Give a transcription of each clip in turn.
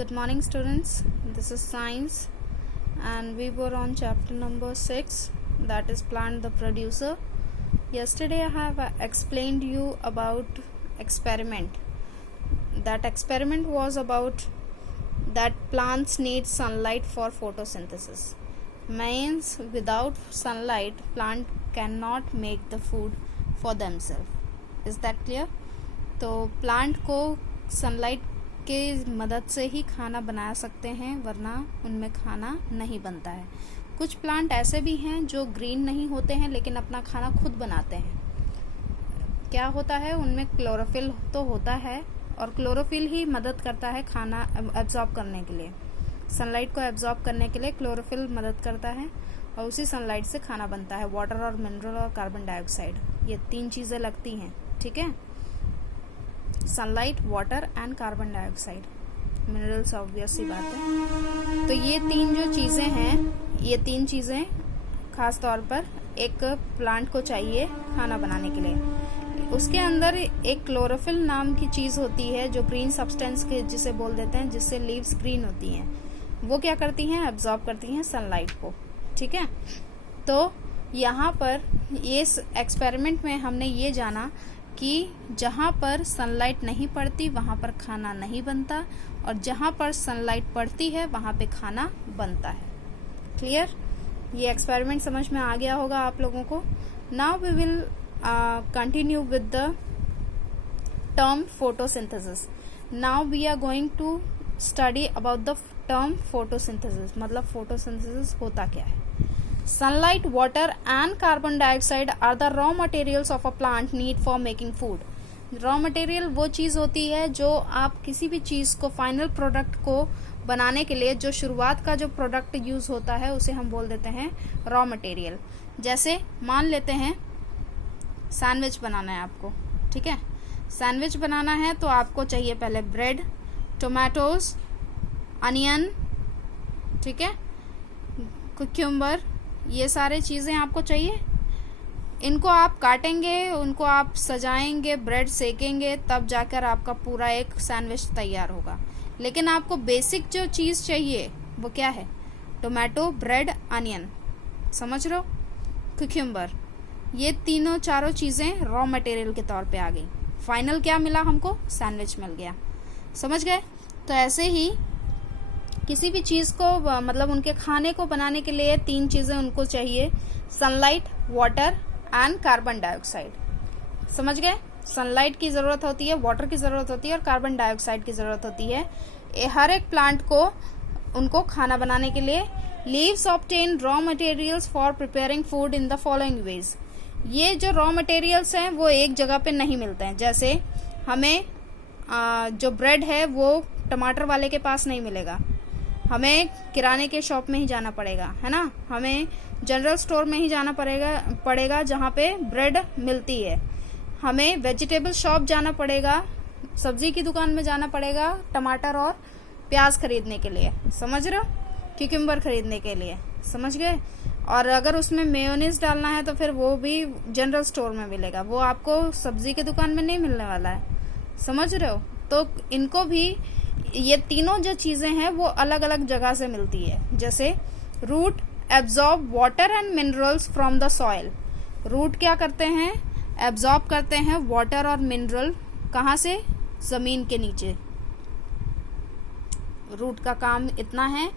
Good morning, students. This is science, and we were on chapter number 6, that is plant the producer. Yesterday I have explained you about experiment. That experiment was about that plants need sunlight for photosynthesis. Means without sunlight plant cannot make the food for themselves. Is that clear? तो plant को sunlight के मदद से ही खाना बना सकते हैं, वरना उनमें खाना नहीं बनता है. कुछ प्लांट ऐसे भी हैं जो ग्रीन नहीं होते हैं लेकिन अपना खाना खुद बनाते हैं. क्या होता है, उनमें क्लोरोफिल तो होता है और क्लोरोफिल ही मदद करता है खाना एब्जॉर्ब करने के लिए. सनलाइट को एब्जॉर्ब करने के लिए क्लोरोफिल मदद करता है और उसी सनलाइट से खाना बनता है. वाटर और मिनरल और कार्बन डाइऑक्साइड, ये 3 चीज़ें लगती हैं. ठीक है, sunlight, water and carbon dioxide, minerals obvious सी बात है. तो ये 3 जो चीज़ें हैं, ये 3 चीज़ें खास तौर पर एक प्लांट को चाहिए खाना बनाने के लिए. उसके अंदर एक क्लोरोफिल नाम की चीज़ होती है जो ग्रीन सब्सटेंस के जिसे बोल देते हैं, जिससे लीव्स ग्रीन होती हैं. वो क्या करती हैं, एब्जॉर्ब करती हैं सनलाइट को. ठीक है, तो यहाँ पर ये एक्सपेरिमेंट में हमने ये जाना कि जहाँ पर सनलाइट नहीं पड़ती वहाँ पर खाना नहीं बनता और जहाँ पर सनलाइट पड़ती है वहाँ पे खाना बनता है. क्लियर? ये एक्सपेरिमेंट समझ में आ गया होगा आप लोगों को. Now we will continue with the term photosynthesis. Now we are going to study about the term photosynthesis. मतलब फोटोसिंथेसिस होता क्या है. Sunlight, water and carbon dioxide are the raw materials of a plant need for making food. Raw material वो चीज़ होती है जो आप किसी भी चीज़ को, फाइनल प्रोडक्ट को बनाने के लिए जो शुरुआत का जो प्रोडक्ट यूज़ होता है उसे हम बोल देते हैं रॉ मटेरियल. जैसे मान लेते हैं सैंडविच बनाना है आपको. ठीक है, सैंडविच बनाना है तो आपको चाहिए पहले ब्रेड, टोमेटोज, अनियन, ठीक है, कुक्यूम्बर, ये सारे चीज़ें आपको चाहिए. इनको आप काटेंगे, उनको आप सजाएंगे, ब्रेड सेकेंगे, तब जाकर आपका पूरा एक सैंडविच तैयार होगा. लेकिन आपको बेसिक जो चीज़ चाहिए वो क्या है, टोमेटो, ब्रेड, अनियन, समझ रहे हो, कुक्यूम्बर, ये तीनों चारों चीज़ें रॉ मटेरियल के तौर पे आ गई. फाइनल क्या मिला हमको, सैंडविच मिल गया. समझ गए? तो ऐसे ही किसी भी चीज़ को, मतलब उनके खाने को बनाने के लिए 3 चीज़ें उनको चाहिए, sunlight, water and carbon dioxide. समझ गए? सनलाइट की ज़रूरत होती है, वाटर की ज़रूरत होती है और कार्बन डाइऑक्साइड की ज़रूरत होती है हर एक प्लांट को उनको खाना बनाने के लिए. Leaves obtain raw materials for preparing food in the following veg. ये जो रॉ मटेरियल्स हैं वो एक जगह पे नहीं मिलते हैं. जैसे हमें जो ब्रेड है वो टमाटर वाले के पास नहीं मिलेगा, हमें किराने के शॉप में ही जाना पड़ेगा, है ना. हमें जनरल स्टोर में ही जाना पड़ेगा जहाँ पे ब्रेड मिलती है. हमें वेजिटेबल शॉप जाना पड़ेगा, सब्जी की दुकान में जाना पड़ेगा टमाटर और प्याज खरीदने के लिए. समझ रहे हो, क्यूकम्बर खरीदने के लिए. समझ गए? और अगर उसमें मेयोनीज डालना है तो फिर वो भी जनरल स्टोर में मिलेगा, वो आपको सब्जी की दुकान में नहीं मिलने वाला है. समझ रहे हो? तो इनको भी ये तीनों जो चीज़ें हैं वो अलग अलग जगह से मिलती है. जैसे root absorb water and minerals from the soil. Root क्या करते हैं, एब्जॉर्ब करते हैं वाटर और मिनरल. कहाँ से, ज़मीन के नीचे. रूट का काम इतना है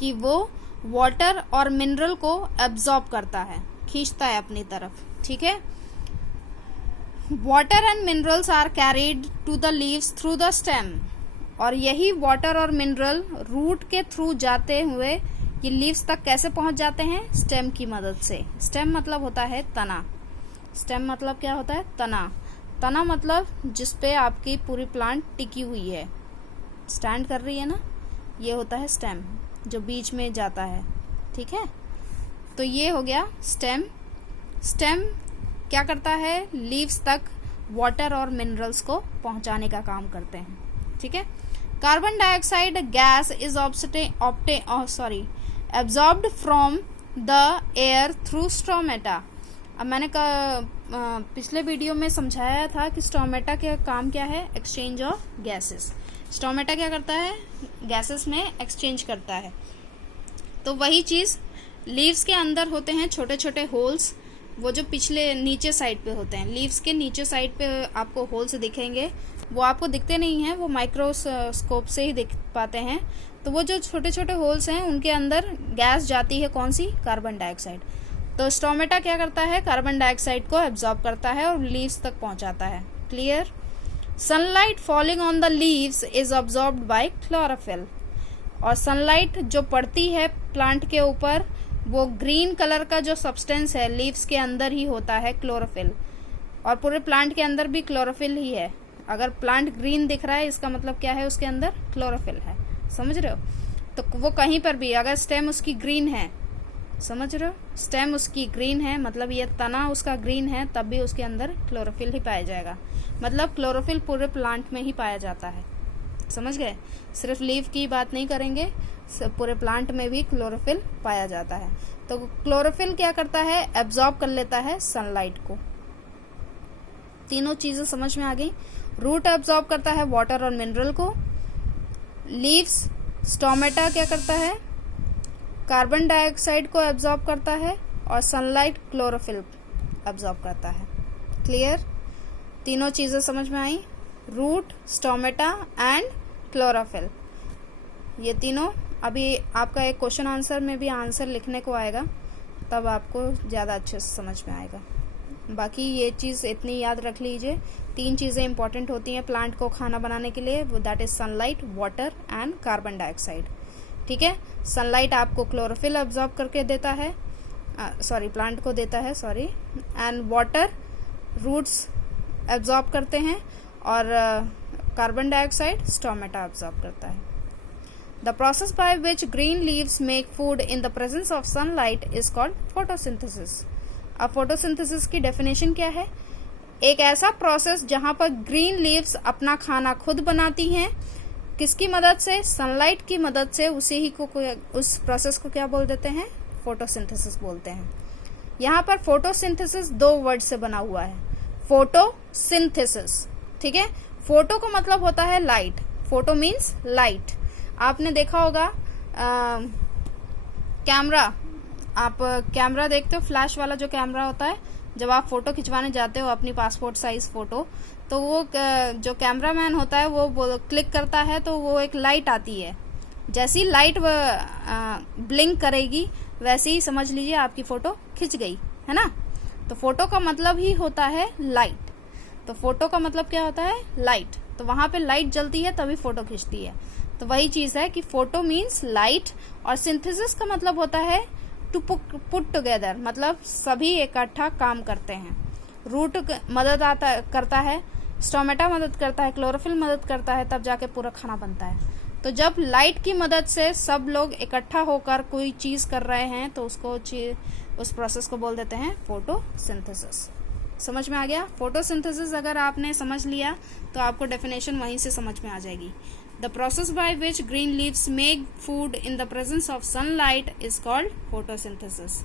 कि वो वाटर और मिनरल को एब्जॉर्ब करता है, खींचता है अपनी तरफ. ठीक है. Water and minerals are carried to the leaves through the stem. और यही वाटर और मिनरल रूट के थ्रू जाते हुए ये लीव्स तक कैसे पहुंच जाते हैं, स्टेम की मदद से. स्टेम मतलब होता है तना. स्टेम मतलब क्या होता है, तना. तना मतलब जिसपे आपकी पूरी प्लांट टिकी हुई है, स्टैंड कर रही है ना, ये होता है स्टेम, जो बीच में जाता है. ठीक है, तो ये हो गया स्टेम. स्टेम क्या करता है, लीव्स तक वाटर और मिनरल्स को पहुंचाने का काम करते हैं. ठीक है. Carbon dioxide gas is absorbed from the air through stomata. अब मैंने पिछले वीडियो में समझाया था कि स्टोमेटा का काम क्या है, एक्सचेंज ऑफ गैसेस. स्टोमेटा क्या करता है, गैसेस में एक्सचेंज करता है। तो वही चीज लीव्स के अंदर होते हैं छोटे छोटे होल्स, वो जो पिछले नीचे साइड पे होते हैं, लीव्स के नीचे साइड पे आपको होल्स दिखेंगे। वो आपको दिखते नहीं हैं, वो माइक्रोस्कोप से ही दिख पाते हैं। तो वो जो छोटे छोटे होल्स हैं उनके अंदर गैस जाती है, कौन सी, कार्बन डाइऑक्साइड। तो स्टोमेटा क्या करता है, कार्बन डाइऑक्साइड को एब्जॉर्ब करता है और लीव्स तक पहुंचाता है। Clear. Sunlight falling on the leaves is absorbed bye chlorophyll. और सनलाइट जो पड़ती है प्लांट के ऊपर, वो ग्रीन कलर का जो सब्सटेंस है लीव्स के अंदर ही होता है, क्लोरोफिल। और पूरे प्लांट के अंदर भी क्लोरोफिल ही है। अगर प्लांट ग्रीन दिख रहा है इसका मतलब क्या है, उसके अंदर क्लोरोफिल है। समझ रहे हो? तो वो कहीं पर भी, अगर स्टेम उसकी ग्रीन है, समझ रहे हो, स्टेम उसकी ग्रीन है मतलब ये तना उसका ग्रीन है, तब भी उसके अंदर क्लोरोफिल ही पाया जाएगा। मतलब क्लोरोफिल पूरे प्लांट में ही पाया जाता है। समझ गए? सिर्फ लीव की बात नहीं करेंगे, पूरे प्लांट में भी क्लोरोफिल पाया जाता है। तो क्लोरोफिल क्या करता है, एब्जॉर्ब कर लेता है सनलाइट को। तीनों चीजें समझ में आ गई। रूट एब्जॉर्ब करता है वाटर और मिनरल को। लीव्स, स्टोमेटा क्या करता है, कार्बन डाइऑक्साइड को एब्जॉर्ब करता है, और सनलाइट क्लोरोफिल एब्जॉर्ब करता है। क्लियर? तीनों चीजें समझ में आई, रूट, स्टोमेटा एंड क्लोरोफिल। ये तीनों अभी आपका एक क्वेश्चन आंसर में भी आंसर लिखने को आएगा, तब आपको ज़्यादा अच्छे से समझ में आएगा। बाकी ये चीज़ इतनी याद रख लीजिए, 3 चीज़ें इंपॉर्टेंट होती हैं प्लांट को खाना बनाने के लिए, that is sunlight, water and carbon dioxide. ठीक है? सनलाइट आपको क्लोरोफिल एब्जॉर्ब करके देता है, प्लांट को देता है, एंड वाटर रूट्स एब्जॉर्ब करते हैं, और कार्बन डाइऑक्साइड स्टोमेटा एब्जॉर्ब करता है। The process by which green leaves make food in the presence of sunlight is called photosynthesis. अब photosynthesis की डेफिनेशन क्या है? एक ऐसा प्रोसेस जहां पर ग्रीन लीव्स अपना खाना खुद बनाती हैं, किसकी मदद से, सनलाइट की मदद से। उस प्रोसेस को क्या बोल देते हैं, फोटोसिंथेसिस बोलते हैं। यहाँ पर फोटोसिंथेसिस 2 वर्ड से बना हुआ है, फोटोसिंथेसिस। ठीक है? फोटो का मतलब होता है लाइट, फोटो मीन्स लाइट। आपने देखा होगा कैमरा, आप कैमरा देखते हो, फ्लैश वाला जो कैमरा होता है, जब आप फोटो खिंचवाने जाते हो अपनी पासपोर्ट साइज फोटो, तो वो जो कैमरामैन होता है वो क्लिक करता है तो वो एक लाइट आती है। जैसी लाइट ब्लिंक करेगी वैसे ही समझ लीजिए आपकी फोटो खिंच गई, है ना। तो फोटो का मतलब ही होता है लाइट। तो फोटो का मतलब क्या होता है, लाइट। तो वहां पे लाइट जलती है तभी फोटो खिंचती है। तो वही चीज है कि फोटो मीन्स लाइट, और सिंथेसिस का मतलब होता है टू पुट टुगेदर, मतलब सभी इकट्ठा काम करते हैं। रूट मदद करता है, स्टोमेटा मदद करता है, क्लोरोफिल मदद करता है, तब जाके पूरा खाना बनता है। तो जब लाइट की मदद से सब लोग इकट्ठा होकर कोई चीज कर रहे हैं तो उस प्रोसेस को बोल देते हैं फोटोसिंथेसिस। समझ में आ गया? फोटोसिंथेसिस अगर आपने समझ लिया तो आपको डेफिनेशन वहीं से समझ में आ जाएगी। The process by which green leaves make food in the presence of sunlight is called photosynthesis.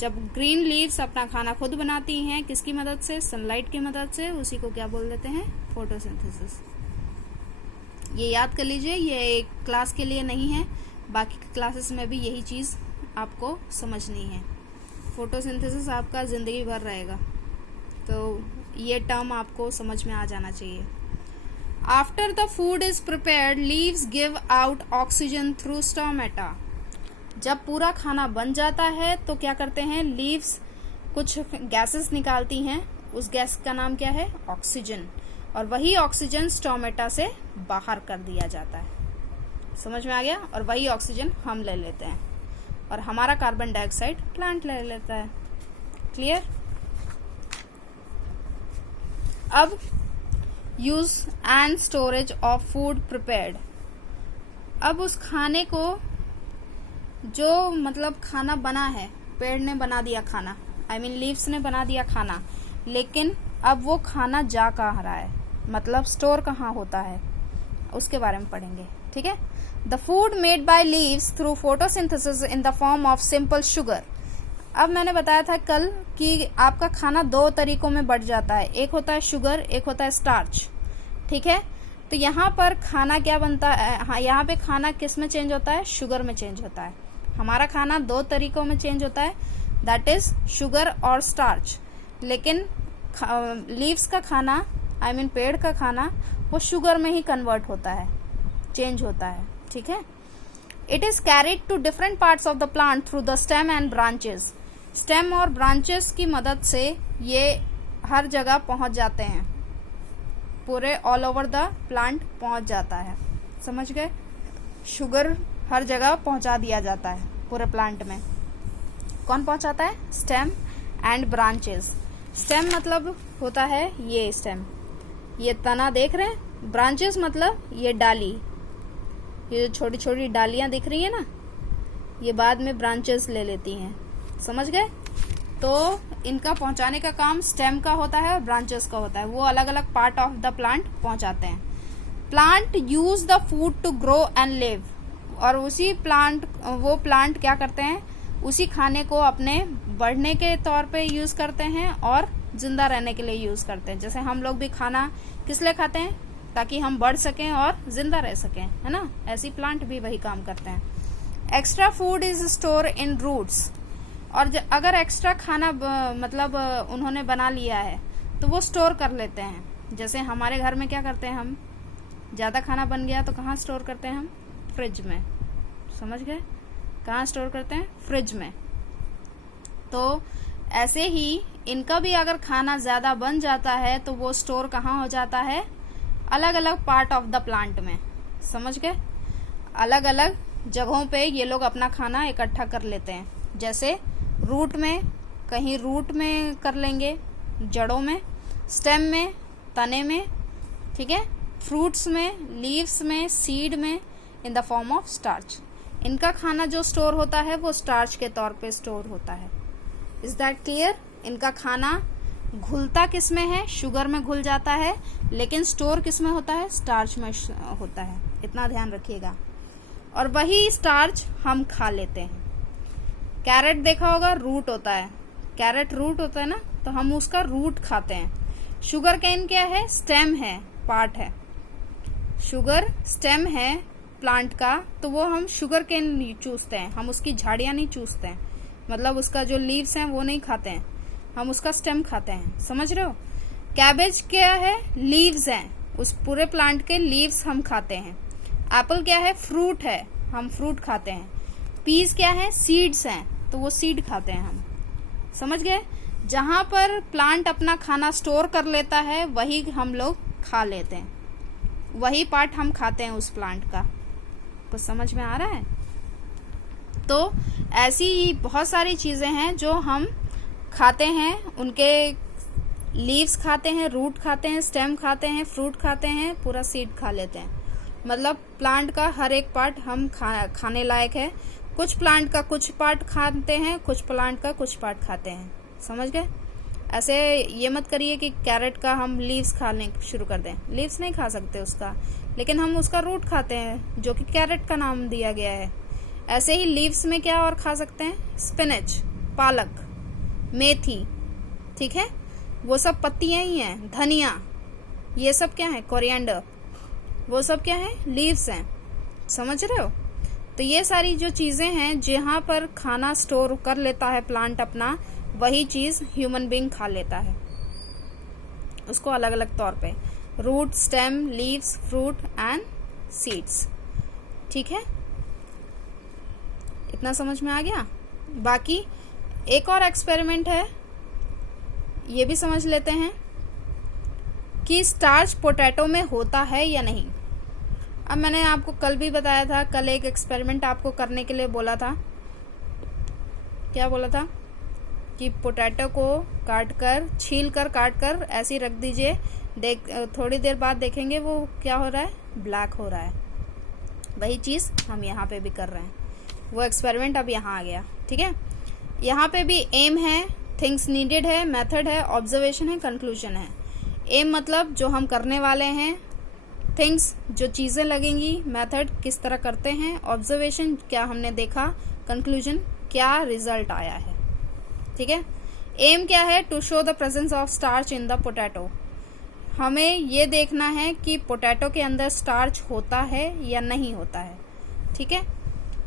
जब ग्रीन लीव्स अपना खाना खुद बनाती हैं, किसकी मदद से, सनलाइट की मदद से, उसी को क्या बोल देते हैं, फोटोसिंथेसिस। ये याद कर लीजिए, ये एक क्लास के लिए नहीं है, बाकी क्लासेस में भी यही चीज आपको समझनी है। फोटोसिंथेसिस आपका जिंदगी भर रहेगा, तो ये टर्म आपको समझ में आ जाना चाहिए। After the food is prepared, leaves give out oxygen through stomata. जब पूरा खाना बन जाता है तो क्या करते हैं, लीव्स कुछ गैसेस निकालती हैं, उस गैस का नाम क्या है, ऑक्सीजन, और वही ऑक्सीजन स्टोमेटा से बाहर कर दिया जाता है। समझ में आ गया? और वही ऑक्सीजन हम ले लेते हैं, और हमारा कार्बन डाइऑक्साइड प्लांट ले लेता है। क्लियर? अब use and storage of food prepared. अब उस खाने को, जो मतलब खाना बना है, पेड़ ने बना दिया खाना, लीव्स ने बना दिया खाना, लेकिन अब वो खाना जा कहाँ रहा है, मतलब स्टोर कहाँ होता है, उसके बारे में पढ़ेंगे। ठीक है? The food made by leaves through photosynthesis in the form of simple sugar. अब मैंने बताया था कल कि आपका खाना 2 तरीकों में बढ़ जाता है, एक होता है शुगर, एक होता है स्टार्च। ठीक है? तो यहाँ पर खाना क्या बनता है, हाँ यहाँ पे खाना किस में चेंज होता है, शुगर में चेंज होता है। हमारा खाना दो तरीकों में चेंज होता है, दैट इज शुगर और स्टार्च। लेकिन लीव्स का खाना, आई मीन पेड़ का खाना, वो शुगर में ही कन्वर्ट होता है, चेंज होता है, ठीक है। It is carried to different parts of the plant through the stem and branches. Stem और ब्रांचेस की मदद से ये हर जगह पहुंच जाते हैं, पूरे ऑल ओवर द प्लांट पहुंच जाता है, समझ गए। शुगर हर जगह पहुंचा दिया जाता है पूरे प्लांट में। कौन पहुंचाता है, स्टेम एंड ब्रांचेस। स्टेम मतलब होता है ये स्टेम, ये तना देख रहे हैं, ब्रांचेस मतलब ये डाली, ये जो छोटी छोटी डालियां दिख रही है ना, ये बाद में ब्रांचेस ले लेती हैं, समझ गए। तो इनका पहुंचाने का काम स्टेम का होता है और ब्रांचेस का होता है, वो अलग अलग पार्ट ऑफ द प्लांट पहुंचाते हैं। Plant use the food to grow and live, और उसी प्लांट, वो प्लांट क्या करते हैं, उसी खाने को अपने बढ़ने के तौर पे यूज करते हैं और जिंदा रहने के लिए यूज करते हैं। जैसे हम लोग भी खाना किस लिए खाते हैं, ताकि हम बढ़ सकें और जिंदा रह सकें, है ना। ऐसी प्लांट भी वही काम करते हैं। Extra food is store in roots, और अगर एक्स्ट्रा खाना मतलब उन्होंने बना लिया है तो वो स्टोर कर लेते हैं। जैसे हमारे घर में क्या करते हैं, हम ज्यादा खाना बन गया तो कहाँ स्टोर करते हैं हम, फ्रिज में, समझ गए। कहाँ स्टोर करते हैं, फ्रिज में। तो ऐसे ही इनका भी अगर खाना ज्यादा बन जाता है तो वो स्टोर कहाँ हो जाता है, अलग अलग पार्ट ऑफ द प्लांट में, समझ गए। अलग अलग जगहों पे ये लोग अपना खाना इकट्ठा कर लेते हैं। जैसे रूट में, कहीं रूट में कर लेंगे, जड़ों में, स्टेम में, तने में, ठीक है, फ्रूट्स में, लीव्स में, सीड में, in the form of starch. इनका खाना जो स्टोर होता है वो स्टार्च के तौर पे स्टोर होता है। Is that clear. इनका खाना घुलता किस में है, शुगर में घुल जाता है, लेकिन स्टोर किस में होता है, स्टार्च में होता है, इतना ध्यान रखिएगा। और वही स्टार्च हम खा लेते हैं। कैरेट देखा होगा, रूट होता है, कैरेट रूट होता है ना, तो हम उसका रूट खाते हैं। शुगर केन क्या है, स्टेम है, पार्ट है। शुगर स्टेम है प्लांट का, तो वो हम शुगर केन चूसते हैं, हम उसकी झाड़ियां नहीं चूसते हैं, मतलब उसका जो लीव्स हैं वो नहीं खाते हैं, हम उसका स्टेम खाते हैं, समझ रहे हो। कैबेज क्या है, लीव्स हैं, उस पूरे प्लांट के लीव्स हम खाते हैं। एप्पल क्या है, फ्रूट है, हम फ्रूट खाते हैं। पीस क्या है, सीड्स हैं, तो वो सीड खाते हैं हम, समझ गए। जहां पर प्लांट अपना खाना स्टोर कर लेता है वही हम लोग खा लेते हैं, वही पार्ट हम खाते हैं उस प्लांट का। कुछ समझ में आ रहा है। तो ऐसी ही बहुत सारी चीजें हैं जो हम खाते हैं, उनके लीव्स खाते हैं, रूट खाते हैं, स्टेम खाते हैं, फ्रूट खाते हैं, पूरा सीड खा लेते हैं। मतलब प्लांट का हर एक पार्ट हम खाने लायक है। कुछ प्लांट का कुछ पार्ट खाते हैं, कुछ प्लांट का कुछ पार्ट खाते हैं, समझ गए। ऐसे ये मत करिए कि कैरेट का हम लीव्स खाने शुरू कर दें, लीव्स नहीं खा सकते उसका, लेकिन हम उसका रूट खाते हैं जो कि कैरेट का नाम दिया गया है। ऐसे ही लीव्स में क्या और खा सकते हैं, स्पिनच, पालक, मेथी, ठीक है, वो सब पत्तियां ही हैं। धनिया, ये सब क्या है, कोरिएंडर, वो सब क्या है, लीव्स हैं, समझ रहे हो। तो ये सारी जो चीजें हैं जहां पर खाना स्टोर कर लेता है प्लांट अपना, वही चीज ह्यूमन बीइंग खा लेता है, उसको अलग अलग तौर पे, root, stem, leaves, fruit and seeds, ठीक है। इतना समझ में आ गया। बाकी एक और एक्सपेरिमेंट है, ये भी समझ लेते हैं कि स्टार्च पोटैटो में होता है या नहीं। अब मैंने आपको कल भी बताया था, कल एक एक्सपेरिमेंट आपको करने के लिए बोला था। क्या बोला था कि पोटैटो को काटकर, छीलकर, काटकर ऐसे ही रख दीजिए, थोड़ी देर बाद देखेंगे वो क्या हो रहा है, ब्लैक हो रहा है। वही चीज हम यहाँ पे भी कर रहे हैं, वो एक्सपेरिमेंट अब यहाँ आ गया, ठीक है। यहाँ पे भी एम है, थिंग्स नीडेड है, मेथड है, ऑब्जर्वेशन है, कंक्लूजन है। एम मतलब जो हम करने वाले हैं, थिंग्स जो चीजें लगेंगी, मेथड किस तरह करते हैं, ऑब्जर्वेशन क्या हमने देखा, कंक्लूजन क्या रिजल्ट आया है, ठीक है। एम क्या है, to show the presence of starch in the potato, हमें ये देखना है कि पोटैटो के अंदर स्टार्च होता है या नहीं होता है। ठीक है,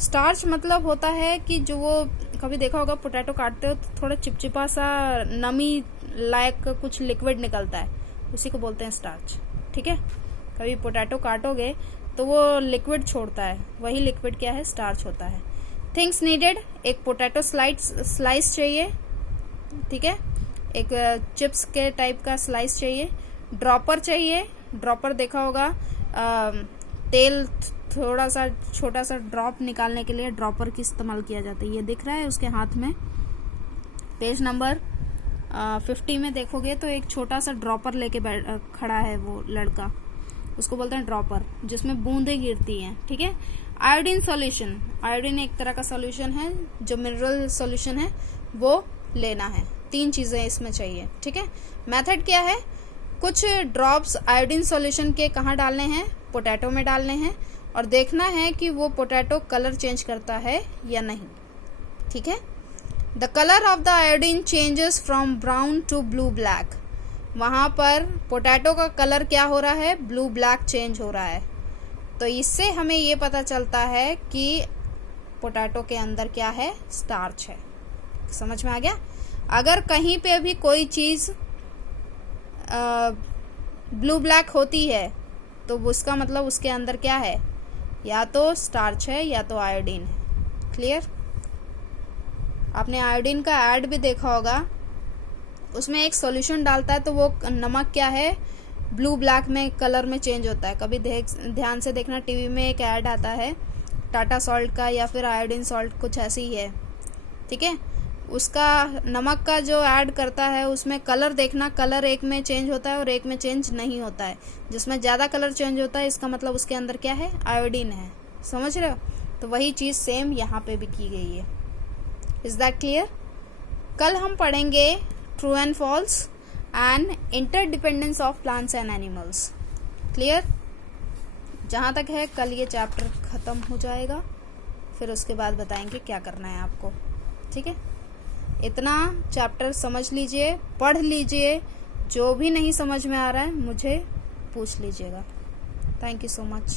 स्टार्च मतलब होता है कि जो वो कभी देखा होगा पोटैटो काटते हो तो थोड़ा चिपचिपा सा नमी लायक कुछ लिक्विड निकलता है, उसी को बोलते हैं स्टार्च। ठीक है, कभी पोटैटो काटोगे तो वो लिक्विड छोड़ता है, वही लिक्विड क्या है, स्टार्च होता है। थिंग्स नीडेड, एक पोटैटो स्लाइस चाहिए। ठीक है, एक चिप्स के टाइप का स्लाइस चाहिए। ड्रॉपर चाहिए, ड्रॉपर देखा होगा, तेल थोड़ा सा छोटा सा ड्रॉप निकालने के लिए ड्रॉपर की इस्तेमाल किया जाता है। ये दिख रहा है उसके हाथ में, पेज नंबर 50 में देखोगे तो एक छोटा सा ड्रॉपर लेके खड़ा है वो लड़का, उसको बोलते हैं ड्रॉपर, जिसमें बूंदें गिरती हैं। ठीक है, आयोडीन सॉल्यूशन, आयोडीन एक तरह का सॉल्यूशन है जो मिनरल सॉल्यूशन है, वो लेना है। 3 चीजें इसमें चाहिए। ठीक है, मेथड क्या है, कुछ ड्रॉप्स आयोडीन सॉल्यूशन के कहाँ डालने हैं, पोटैटो में डालने हैं, और देखना है कि वो पोटैटो कलर चेंज करता है या नहीं। ठीक है, the colour of the iodine changes from brown to blue black, वहां पर पोटैटो का कलर क्या हो रहा है, ब्लू ब्लैक चेंज हो रहा है। तो इससे हमें ये पता चलता है कि पोटैटो के अंदर क्या है, स्टार्च है। समझ में आ गया। अगर कहीं पे भी कोई चीज ब्लू ब्लैक होती है तो उसका मतलब उसके अंदर क्या है, या तो स्टार्च है या तो आयोडीन है। क्लियर। आपने आयोडीन का ऐड भी देखा होगा, उसमें एक सॉल्यूशन डालता है तो वो नमक क्या है, ब्लू ब्लैक में कलर में चेंज होता है। कभी ध्यान से देखना, टीवी में एक ऐड आता है टाटा सॉल्ट का या फिर आयोडीन सॉल्ट, कुछ ऐसे ही है। ठीक है, उसका नमक का जो ऐड करता है उसमें कलर देखना, कलर एक में चेंज होता है और एक में चेंज नहीं होता है। जिसमें ज़्यादा कलर चेंज होता है इसका मतलब उसके अंदर क्या है, आयोडीन है। समझ रहे हो। तो वही चीज़ सेम यहाँ पे भी की गई है। Is that clear. कल हम पढ़ेंगे true and false and interdependence of plants and animals. Clear. जहाँ तक है कल ये चैप्टर ख़त्म हो जाएगा, फिर उसके बाद बताएंगे क्या करना है आपको। ठीक है, इतना चैप्टर समझ लीजिए, पढ़ लीजिए, जो भी नहीं समझ में आ रहा है मुझे पूछ लीजिएगा। Thank you so much.